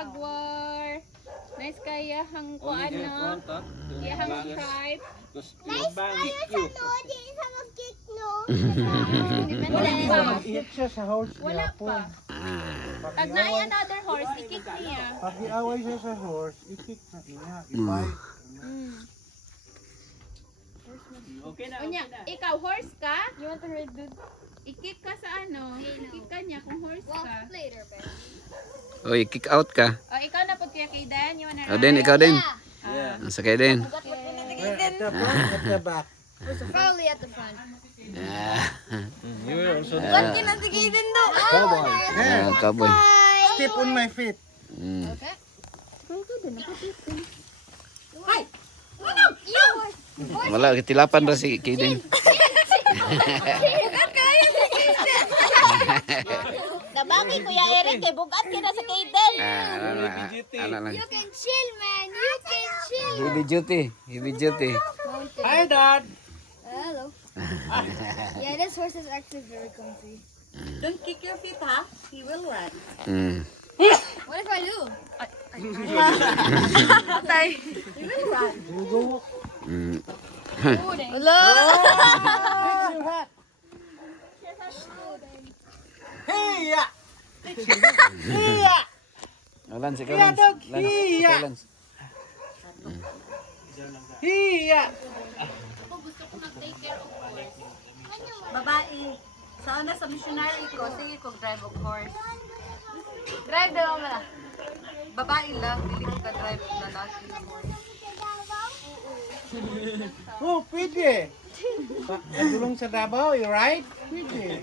Jaguar. Nice kaya hang kuan no. Yahang stripe. Nice kayo sa nodi sa mag-kick no. Wala pa. Mag-eat siya sa horse Wala niya po. pa. Pag naay another horse, i-kick niya. Pag iaway siya sa horse, i-kick na niya. I-bite. Okay na. Unya, ikaw horse ka? You want to ride dude? I-kick ka sa ano? I-kick ka niya kung horse ka. Later, babe. Oy, kick out ka. O, ikaw na po kaya kay Dan. You wanna O din, ikaw din. Yeah. Sakay din. Where at the front, at the back. Probably at the front. You will also Kinasigitin do. cowboy. Kaboy. Step on my feet. Okay. Wala, kitilapan ra si Kaden. Bugat kayo sa Kaden. Nabaki Kuya Eric kay bugat ka na sa Kaden. Ano lang. You can chill, man. You can chill. Heavy duty. Heavy duty. Hi, Dad. Hello. Yeah, this horse is actually very comfy. Don't kick your feet, huh? He will run. What if I do? He will run. You go. Hello. Fix your hat. Hiya! Hiya! Lance, ikaw Hiya, Lance. dog. Lance, Hiya! ikaw Lance. Hiya! Babae. Sana sa missionary ko, sige kong drive of horse. Drive daw mo na. Babae lang, dili ko ka drive of lalaki ng horse. Oh, pwede. Tulong sa Davao, you right? Pwede.